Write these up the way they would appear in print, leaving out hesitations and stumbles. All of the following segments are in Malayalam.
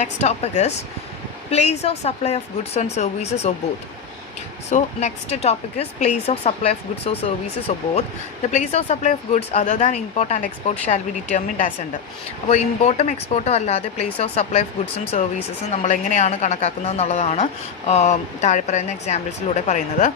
Next topic is place of supply of goods and services or both. So next topic is place of supply of goods or services or both. The place of supply of goods other than import and export shall be determined as under. അപ്പോൾ ഇമ്പോർട്ടും എക്സ്പോർട്ടും അല്ലാതെ പ്ലേസ് ഓഫ് സപ്ലൈ ഓഫ് ഗുഡ്സും സർവീസസും നമ്മൾ എങ്ങനെയാണ് കണക്കാക്കുന്നത് എന്നുള്ളതാണ് താഴെ പറയുന്ന എക്സാമ്പിൾസിലൂടെ പറയുന്നത്.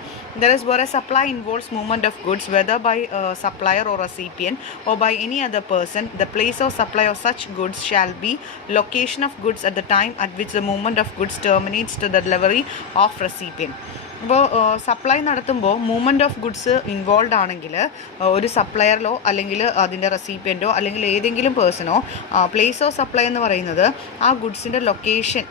There is where a supply involves movement of goods whether by a supplier or recipient or by any other person. The place of supply of such goods shall be location of goods at the time at which the movement of goods terminates to the delivery of recipient. അപ്പോൾ സപ്ലൈ നടത്തുമ്പോൾ മൂവ്മെൻറ്റ് ഓഫ് ഗുഡ്സ് ഇൻവോൾവ് ആണെങ്കിൽ ഒരു സപ്ലയറിലോ അല്ലെങ്കിൽ അതിൻ്റെ റെസിപ്പിയൻറ്റോ അല്ലെങ്കിൽ ഏതെങ്കിലും പേഴ്സണോ പ്ലേസ് ഓഫ് സപ്ലൈ എന്ന് പറയുന്നത് ആ ഗുഡ്സിൻ്റെ ലൊക്കേഷൻ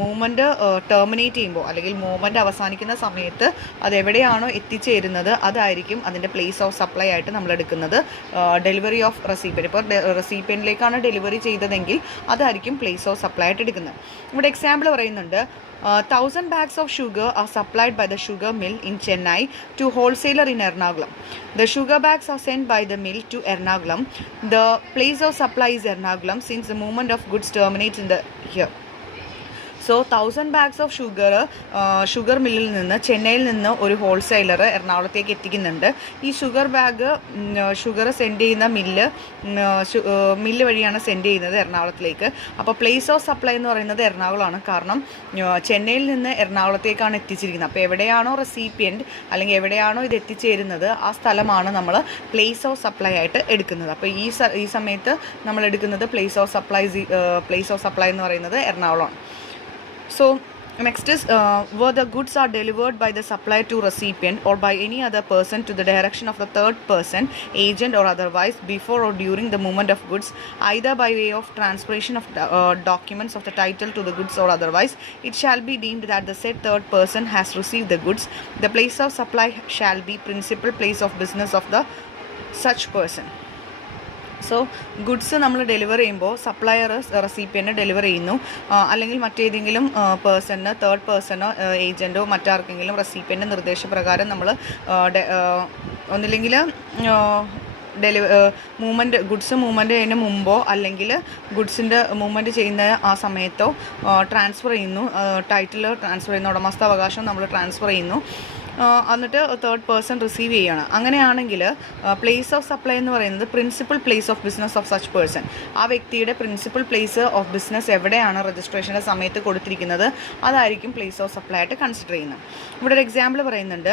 മൂവ്മെൻറ്റ് ടെർമിനേറ്റ് ചെയ്യുമ്പോൾ അല്ലെങ്കിൽ മൂവ്മെൻറ്റ് അവസാനിക്കുന്ന സമയത്ത് അതെവിടെയാണോ എത്തിച്ചേരുന്നത് അതായിരിക്കും അതിൻ്റെ പ്ലേസ് ഓഫ് സപ്ലൈ ആയിട്ട് നമ്മൾ എടുക്കുന്നത്. ഡെലിവറി ഓഫ് റെസിപ്പിയൻറ്റ്, ഇപ്പോൾ റെസിപ്പിയൻറ്റിലേക്കാണ് ഡെലിവറി ചെയ്തതെങ്കിൽ അതായിരിക്കും പ്ലേസ് ഓഫ് സപ്ലൈ ആയിട്ട് എടുക്കുന്നത്. ഇവിടെ എക്സാമ്പിൾ പറയുന്നുണ്ട്, 1000 bags of sugar are supplied by the sugar mill in Chennai to wholesaler in Ernakulam. The sugar bags are sent by the mill to Ernakulam. The place of supply is Ernakulam since the movement of goods terminates in the here. So 1000 bags of sugar മില്ലിൽ നിന്ന് ചെന്നൈയിൽ നിന്ന് ഒരു ഹോൾസെയിലർ എറണാകുളത്തേക്ക് എത്തിക്കുന്നുണ്ട്. ഈ ഷുഗർ സെൻഡ് ചെയ്യുന്ന മില്ല് വഴിയാണ് സെൻഡ് ചെയ്യുന്നത് എറണാകുളത്തിലേക്ക്. അപ്പോൾ പ്ലേസ് ഓഫ് സപ്ലൈ എന്ന് പറയുന്നത് എറണാകുളമാണ്. കാരണം ചെന്നൈയിൽ നിന്ന് എറണാകുളത്തേക്കാണ് എത്തിച്ചിരിക്കുന്നത്. അപ്പോൾ എവിടെയാണോ റെസിപ്പിയൻറ്റ് അല്ലെങ്കിൽ എവിടെയാണോ ഇത് എത്തിച്ചേരുന്നത് ആ സ്ഥലമാണ് നമ്മൾ പ്ലേസ് ഓഫ് സപ്ലൈ ആയിട്ട് എടുക്കുന്നത്. അപ്പോൾ ഈ സമയത്ത് നമ്മൾ എടുക്കുന്നത് പ്ലേസ് ഓഫ് സപ്ലൈ എന്ന് പറയുന്നത് എറണാകുളമാണ്. So next is where the goods are delivered by the supplier to recipient or by any other person to the direction of the third person, agent or otherwise, before or during the movement of goods, either by way of transferation of documents of the title to the goods or otherwise, it shall be deemed that the said third person has received the goods. The place of supply shall be principal place of business of the such person. So goods നമ്മൾ ഡെലിവർ ചെയ്യുമ്പോൾ സപ്ലയർ റെസിപ്പിയൻറ്റ് ഡെലിവർ ചെയ്യുന്നു, അല്ലെങ്കിൽ മറ്റേതെങ്കിലും പേഴ്സണിന് തേർഡ് പേഴ്സണോ ഏജൻറ്റോ മറ്റാർക്കെങ്കിലും റെസിപ്പിയൻ്റെ നിർദ്ദേശപ്രകാരം നമ്മൾ ഒന്നില്ലെങ്കിൽ ഗുഡ്സ് മൂവ്മെൻറ്റ് ചെയ്യുന്നതിന് മുമ്പോ അല്ലെങ്കിൽ ഗുഡ്സിൻ്റെ മൂവ്മെൻറ്റ് ചെയ്യുന്ന ആ സമയത്തോ ട്രാൻസ്ഫർ ചെയ്യുന്നു, ടൈറ്റിൽ ട്രാൻസ്ഫർ ചെയ്യുന്നു, ഉടമസ്ഥാവകാശം നമ്മൾ ട്രാൻസ്ഫർ ചെയ്യുന്നു, എന്നിട്ട് തേർഡ് പേഴ്സൺ റിസീവ് ചെയ്യുകയാണ്. അങ്ങനെയാണെങ്കിൽ പ്ലേസ് ഓഫ് സപ്ലൈ എന്ന് പറയുന്നത് principal place of business of such person. ആ വ്യക്തിയുടെ പ്രിൻസിപ്പൽ പ്ലേസ് ഓഫ് ബിസിനസ് എവിടെയാണ് രജിസ്ട്രേഷൻ്റെ സമയത്ത് കൊടുത്തിരിക്കുന്നത് അതായിരിക്കും പ്ലേസ് ഓഫ് സപ്ലൈ ആയിട്ട് കൺസിഡർ ചെയ്യുന്നത്. ഇവിടെ ഒരു എക്സാമ്പിൾ പറയുന്നുണ്ട്,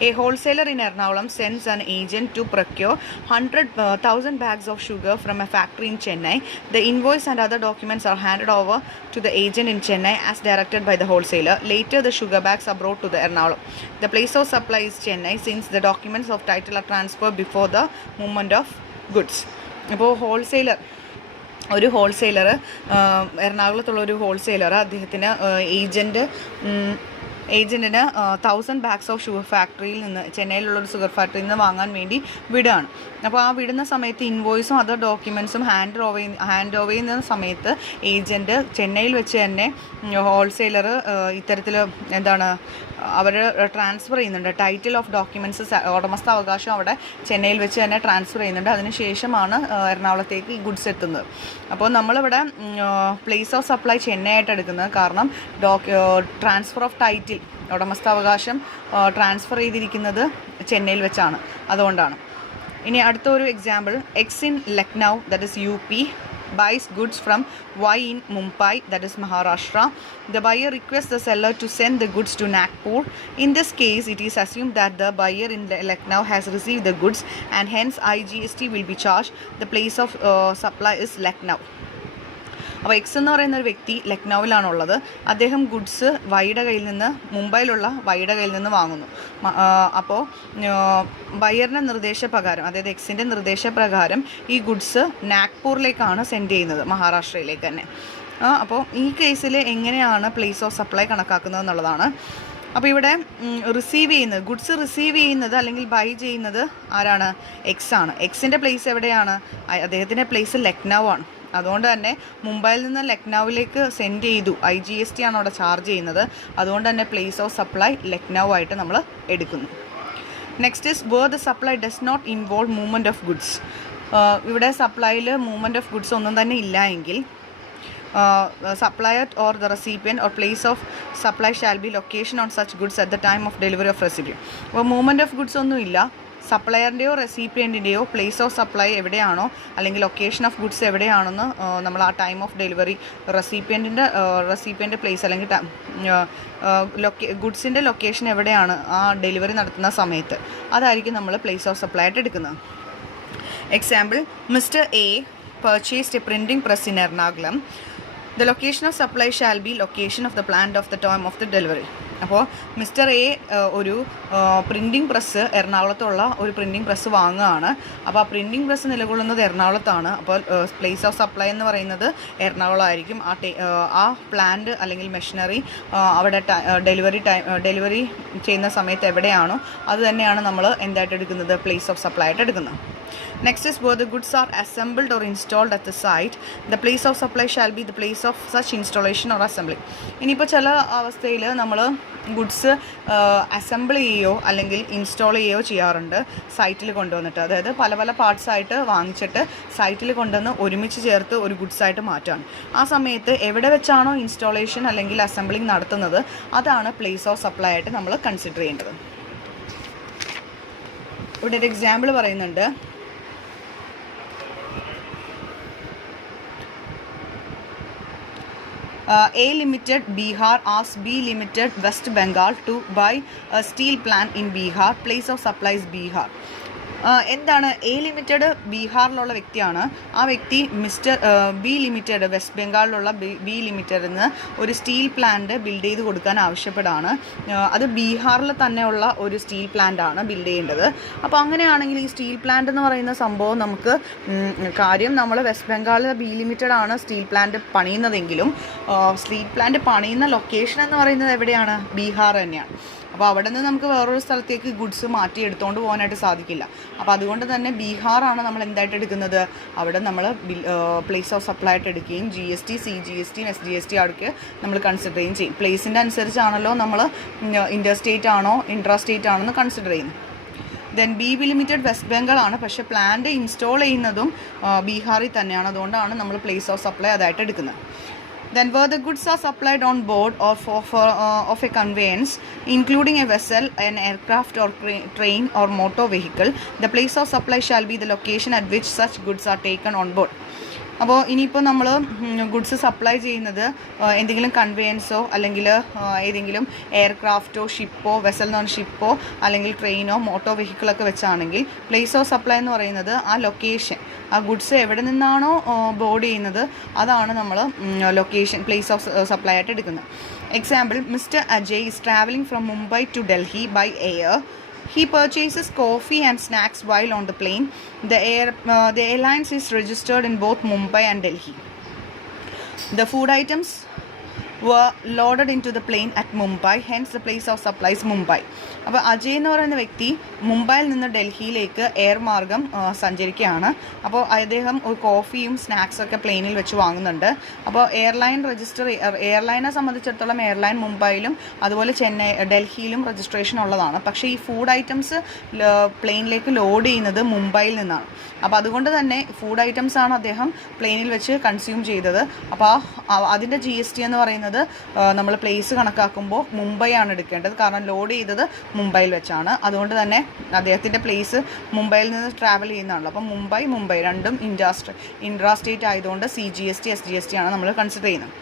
a wholesaler in Ernakulam sends an agent to procure 100,000 bags of sugar from a factory in Chennai. The invoice and other documents are handed over to the agent in Chennai as directed by the wholesaler. Later, the sugar bags are brought to the Ernakulam. The place of supply is Chennai since the documents of title are transferred before the movement of goods. അപ്പോൾ ഒരു ഹോൾസെയിലർ എറണാകുളത്തുള്ള ഒരു ഹോൾസെയിലർ അദ്ദേഹത്തിന് ഏജൻറ്റിന് 1000 bags ഓഫ് ഷുഗർ ഫാക്ടറിയിൽ നിന്ന്, ചെന്നൈയിലുള്ളൊരു ഷുഗർ ഫാക്ടറിയിൽ നിന്ന് വാങ്ങാൻ വേണ്ടി വിടുകയാണ്. അപ്പോൾ ആ വിടുന്ന സമയത്ത് ഇൻവോയ്സും അതർ ഡോക്യുമെൻറ്റ്സും ഹാൻഡ് ഓവർ ചെയ്യുന്ന സമയത്ത് ഏജൻറ്റ് ചെന്നൈയിൽ വെച്ച് തന്നെ ഹോൾസെയിലർ ഇത്തരത്തിൽ അവർ ട്രാൻസ്ഫർ ചെയ്യുന്നുണ്ട്. ടൈറ്റിൽ ഓഫ് ഡോക്യുമെൻറ്റ്സ്, ഉടമസ്ഥാവകാശം അവിടെ ചെന്നൈയിൽ വെച്ച് തന്നെ ട്രാൻസ്ഫർ ചെയ്യുന്നുണ്ട്. അതിനുശേഷമാണ് എറണാകുളത്തേക്ക് ഈ ഗുഡ്സ് എത്തുന്നത്. അപ്പോൾ നമ്മളിവിടെ പ്ലേസ് ഓഫ് സപ്ലൈ ചെന്നൈ ആയിട്ട് എടുക്കുന്നത് കാരണം ട്രാൻസ്ഫർ ഓഫ് ടൈറ്റിൽ, ഉടമസ്ഥാവകാശം ട്രാൻസ്ഫർ ചെയ്തിരിക്കുന്നത് ചെന്നൈയിൽ വെച്ചാണ്, അതുകൊണ്ടാണ്. ഇനി അടുത്തൊരു example, X in Lucknow that is UP buys goods from Y in Mumbai that is Maharashtra. The buyer requests the seller to send the goods to Nagpur. In this case, it is assumed that the buyer in Lucknow has received the goods and hence IGST will be charged. The place of supply is Lucknow. അപ്പോൾ എക്സ് എന്ന് പറയുന്ന ഒരു വ്യക്തി ലക്നൗവിലാണുള്ളത്. അദ്ദേഹം ഗുഡ്സ് മുംബൈയിലുള്ള വൈയുടെ കയ്യിൽ നിന്ന് വാങ്ങുന്നു. അപ്പോൾ ബയറിൻ്റെ നിർദ്ദേശപ്രകാരം, അതായത് എക്സിൻ്റെ നിർദ്ദേശപ്രകാരം ഈ ഗുഡ്സ് നാഗ്പൂരിലേക്കാണ് സെൻഡ് ചെയ്യുന്നത്, മഹാരാഷ്ട്രയിലേക്ക് തന്നെ. അപ്പോൾ ഈ കേസിൽ എങ്ങനെയാണ് പ്ലേസ് ഓഫ് സപ്ലൈ കണക്കാക്കുന്നത് എന്നുള്ളതാണ്. അപ്പോൾ ഇവിടെ ഗുഡ്സ് റിസീവ് ചെയ്യുന്നത് അല്ലെങ്കിൽ ബൈ ചെയ്യുന്നത് ആരാണ്? എക്സ് ആണ്. എക്സിൻ്റെ പ്ലേസ് എവിടെയാണ്? അദ്ദേഹത്തിൻ്റെ പ്ലേസ് ലക്നൗ ആണ്. അതുകൊണ്ട് തന്നെ മുംബൈയിൽ നിന്ന് ലക്നൗവിലേക്ക് സെൻഡ് ചെയ്തു, IGST ആണ് അവിടെ ചാർജ് ചെയ്യുന്നത്. അതുകൊണ്ട് തന്നെ പ്ലേസ് ഓഫ് സപ്ലൈ ലക്നൗ ആയിട്ട് നമ്മൾ എടുക്കുന്നു. Next is where the supply does not involve movement of goods. ഇവിടെ സപ്ലൈയിൽ മൂവ്മെൻറ്റ് ഓഫ് ഗുഡ്സ് ഒന്നും തന്നെ ഇല്ല എങ്കിൽ supplier or the recipient or place of supply shall be location on such goods at the time of delivery of recipient. അപ്പോൾ മൂവ്മെൻറ്റ് ഓഫ് ഗുഡ്സ് ഒന്നുമില്ല, സപ്ലയറിൻ്റെയോ റെസിപ്പിയൻറ്റിൻ്റെയോ പ്ലേസ് ഓഫ് സപ്ലൈ എവിടെയാണോ അല്ലെങ്കിൽ ലൊക്കേഷൻ ഓഫ് ഗുഡ്സ് എവിടെയാണെന്ന് നമ്മൾ ആ ടൈം ഓഫ് ഡെലിവറി റെസിപ്പിയൻ്റെ പ്ലേസ് അല്ലെങ്കിൽ ഗുഡ്സിൻ്റെ ലൊക്കേഷൻ എവിടെയാണ് ആ ഡെലിവറി നടത്തുന്ന സമയത്ത് അതായിരിക്കും നമ്മൾ പ്ലേസ് ഓഫ് സപ്ലൈ ആയിട്ട് എടുക്കുന്നത്. Example, mister A purchased a printing press in Ernakulam. The location of supply shall be location of the plant of the time of the delivery. അപ്പോൾ മിസ്റ്റർ എ ഒരു പ്രിൻറ്റിംഗ് പ്രസ് എറണാകുളത്തുള്ള ഒരു പ്രിൻറ്റിംഗ് പ്രസ് വാങ്ങുകയാണ്. അപ്പോൾ ആ പ്രിൻറ്റിംഗ് പ്രസ് നിലകൊള്ളുന്നത് എറണാകുളത്താണ്. അപ്പോൾ പ്ലേസ് ഓഫ് സപ്ലൈ എന്ന് പറയുന്നത് എറണാകുളം ആയിരിക്കും. ആ പ്ലാന്റ് അല്ലെങ്കിൽ മെഷീനറി അവിടെ ഡെലിവറി ചെയ്യുന്ന സമയത്ത് എവിടെയാണോ അത് തന്നെയാണ് നമ്മൾ എന്തായിട്ട് എടുക്കുന്നത്, പ്ലേസ് ഓഫ് സപ്ലൈ ആയിട്ട് എടുക്കുന്നത്. Next is where the goods are assembled or installed at the site. The place of supply shall be the place of such installation or assembly. ഇനിയിപ്പോൾ ചില അവസ്ഥയിൽ നമ്മൾ ഗുഡ്സ് അസംബിൾ ചെയ്യുകയോ അല്ലെങ്കിൽ ഇൻസ്റ്റാൾ ചെയ്യുകയോ ചെയ്യാറുണ്ട് സൈറ്റിൽ കൊണ്ടുവന്നിട്ട്. അതായത് പല പല പാർട്സ് ആയിട്ട് വാങ്ങിച്ചിട്ട് സൈറ്റിൽ കൊണ്ടുവന്ന് ഒരുമിച്ച് ചേർത്ത് ഒരു ഗുഡ്സായിട്ട് മാറ്റുകയാണ്. ആ സമയത്ത് എവിടെ വെച്ചാണോ ഇൻസ്റ്റാളേഷൻ അല്ലെങ്കിൽ അസംബ്ലിങ് നടത്തുന്നത് അതാണ് പ്ലേസ് ഓഫ് സപ്ലൈ ആയിട്ട് നമ്മൾ കൺസിഡർ ചെയ്യേണ്ടത്. ഇവിടെ ഒരു എക്സാമ്പിൾ പറയുന്നുണ്ട്. A Limited Bihar asks B Limited West Bengal to buy a steel plant in Bihar. Place of supply is Bihar. എന്താണ് എ ലിമിറ്റഡ് ബീഹാറിലുള്ള വ്യക്തിയാണ്. ആ വ്യക്തി മിസ്റ്റർ ബി ലിമിറ്റഡ് വെസ്റ്റ് ബംഗാളിലുള്ള ബി ലിമിറ്റഡിൽ നിന്ന് ഒരു സ്റ്റീൽ പ്ലാന്റ് ബിൽഡ് ചെയ്ത് കൊടുക്കാൻ ആവശ്യപ്പെടാണ്. അത് ബീഹാറിൽ തന്നെയുള്ള ഒരു സ്റ്റീൽ പ്ലാന്റ് ആണ് ബിൽഡ് ചെയ്യേണ്ടത്. അപ്പോൾ അങ്ങനെയാണെങ്കിൽ ഈ സ്റ്റീൽ പ്ലാന്റ് എന്ന് പറയുന്ന സംഭവം നമുക്ക് കാര്യം നമ്മൾ വെസ്റ്റ് ബംഗാളിലെ ബി ലിമിറ്റഡ് ആണ് സ്റ്റീൽ പ്ലാന്റ് പണിയുന്നതെങ്കിലും സ്റ്റീൽ പ്ലാന്റ് പണിയുന്ന ലൊക്കേഷൻ എന്ന് പറയുന്നത് എവിടെയാണ്, ബീഹാർ തന്നെയാണ്. അപ്പോൾ അവിടെ നിന്ന് നമുക്ക് വേറൊരു സ്ഥലത്തേക്ക് ഗുഡ്സ് മാറ്റി എടുത്തുകൊണ്ട് പോകാനായിട്ട് സാധിക്കില്ല. അപ്പോൾ അതുകൊണ്ട് തന്നെ ബീഹാറാണ് നമ്മൾ എന്തായിട്ട് എടുക്കുന്നത്, അവിടെ നമ്മൾ പ്ലേസ് ഓഫ് സപ്ലൈ ആയിട്ട് എടുക്കുകയും GST, CGST, SGST അവിടേക്ക് നമ്മൾ കൺസിഡർ ചെയ്യുകയും ചെയ്യും. പ്ലേസിൻ്റെ അനുസരിച്ചാണല്ലോ നമ്മൾ ഇൻ്റർ സ്റ്റേറ്റ് ആണോ ഇൻട്രാ സ്റ്റേറ്റ് ആണോ എന്ന് കൺസിഡർ ചെയ്യുന്നത്. Then B limited west Bengal ആണ്, പക്ഷേ പ്ലാന്റ് ഇൻസ്റ്റാൾ ചെയ്യുന്നതും ബീഹാറിൽ തന്നെയാണ്. അതുകൊണ്ടാണ് നമ്മൾ പ്ലേസ് ഓഫ് സപ്ലൈ അതായിട്ട് എടുക്കുന്നത്. Then where the goods are supplied on board of a conveyance, including a vessel, an aircraft or train or motor vehicle, the place of supply shall be the location at which such goods are taken on board. അപ്പോൾ ഇനിയിപ്പോൾ നമ്മൾ ഗുഡ്സ് സപ്ലൈ ചെയ്യുന്നത് എന്തെങ്കിലും കൺവേയൻസോ അല്ലെങ്കിൽ ഏതെങ്കിലും എയർക്രാഫ്റ്റോ ഷിപ്പോ, വെസൽ എന്ന് പറഞ്ഞ ഷിപ്പോ അല്ലെങ്കിൽ ട്രെയിനോ മോട്ടോർ വെഹിക്കിളൊക്കെ വെച്ചാണെങ്കിൽ പ്ലേസ് ഓഫ് സപ്ലൈ എന്ന് പറയുന്നത് ആ ലൊക്കേഷൻ, ആ ഗുഡ്സ് എവിടെ നിന്നാണോ ബോർഡ് ചെയ്യുന്നത് അതാണ് നമ്മൾ ലൊക്കേഷൻ പ്ലേസ് ഓഫ് സപ്ലൈ ആയിട്ട് എടുക്കുന്നത്. Example, mister Ajay is travelling from Mumbai to Delhi by air. He purchases coffee and snacks while on the plane. The airlines is registered in both Mumbai and Delhi. The food items were loaded into the plane at Mumbai, hence the place of supply is Mumbai. അപ്പോൾ അജയ് എന്ന് പറയുന്ന വ്യക്തി മുംബൈയിൽ നിന്ന് ഡൽഹിയിലേക്ക് എയർ മാർഗം സഞ്ചരിക്കുകയാണ്. അപ്പോൾ അദ്ദേഹം ഒരു കോഫിയും സ്നാക്സൊക്കെ പ്ലെയിനിൽ വെച്ച് വാങ്ങുന്നുണ്ട്. അപ്പോൾ എയർലൈനെ സംബന്ധിച്ചിടത്തോളം എയർലൈൻ മുംബൈയിലും അതുപോലെ ഡൽഹിയിലും രജിസ്ട്രേഷൻ ഉള്ളതാണ്. പക്ഷേ ഈ ഫുഡ് ഐറ്റംസ് പ്ലെയിനിലേക്ക് ലോഡ് ചെയ്യുന്നത് മുംബൈയിൽ നിന്നാണ്. അപ്പോൾ അതുകൊണ്ട് തന്നെ ഫുഡ് ഐറ്റംസ് ആണ് അദ്ദേഹം പ്ലെയിനിൽ വെച്ച് കൺസ്യൂം ചെയ്തത്. അപ്പോൾ അതിൻ്റെ GST എന്ന് പറയുന്നത് നമ്മൾ പ്ലേസ് കണക്കാക്കുമ്പോൾ മുംബൈ ആണ് എടുക്കേണ്ടത്. കാരണം ലോഡ് ചെയ്തത് മുംബൈയിൽ വെച്ചാണ്. അതുകൊണ്ട് തന്നെ അദ്ദേഹത്തിൻ്റെ പ്ലേസ് മുംബൈയിൽ നിന്ന് ട്രാവൽ ചെയ്യുന്നതാണല്ലോ. അപ്പം മുംബൈ രണ്ടും ഇൻട്രാ സ്റ്റേറ്റ് ആയതുകൊണ്ട് CGST, SGST ആണ് നമ്മൾ കൺസിഡർ ചെയ്യുന്നത്.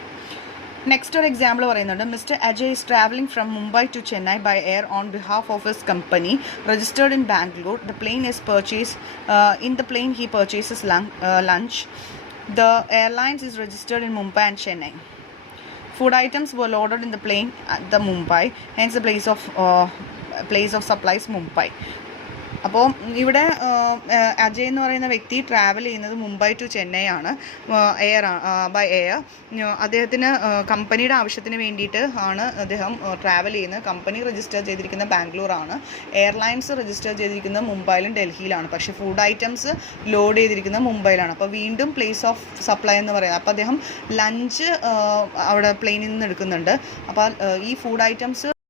നെക്സ്റ്റ് ഒരു എക്സാമ്പിൾ പറയുന്നുണ്ട്. Mister Ajay is travelling from Mumbai to Chennai by air on behalf of his company registered in Bangalore. The plane is in the plane he purchases lunch. The airlines is registered in Mumbai and Chennai. Food items were loaded in the plane at the Mumbai, hence the place of supply is Mumbai. അപ്പോൾ ഇവിടെ അജയ് എന്ന് പറയുന്ന വ്യക്തി ട്രാവൽ ചെയ്യുന്നത് മുംബൈ ടു ചെന്നൈ ആണ് ബൈ എയർ. അദ്ദേഹത്തിന് കമ്പനിയുടെ ആവശ്യത്തിന് വേണ്ടിയിട്ട് ആണ് അദ്ദേഹം ട്രാവൽ ചെയ്യുന്നത്. കമ്പനി രജിസ്റ്റർ ചെയ്തിരിക്കുന്ന ബാംഗ്ലൂരാണ്, എയർലൈൻസ് രജിസ്റ്റർ ചെയ്തിരിക്കുന്നത് മുംബൈയിലും ഡൽഹിയിലാണ്. പക്ഷേ ഫുഡ് ഐറ്റംസ് ലോഡ് ചെയ്തിരിക്കുന്നത് മുംബൈയിലാണ്. അപ്പോൾ വീണ്ടും പ്ലേസ് ഓഫ് സപ്ലൈ എന്ന് പറയുന്നത്. അപ്പോൾ അദ്ദേഹം ലഞ്ച് അവിടെ പ്ലെയിനിൽ നിന്ന് എടുക്കുന്നുണ്ട്. അപ്പോൾ ഈ ഫുഡ് ഐറ്റംസ്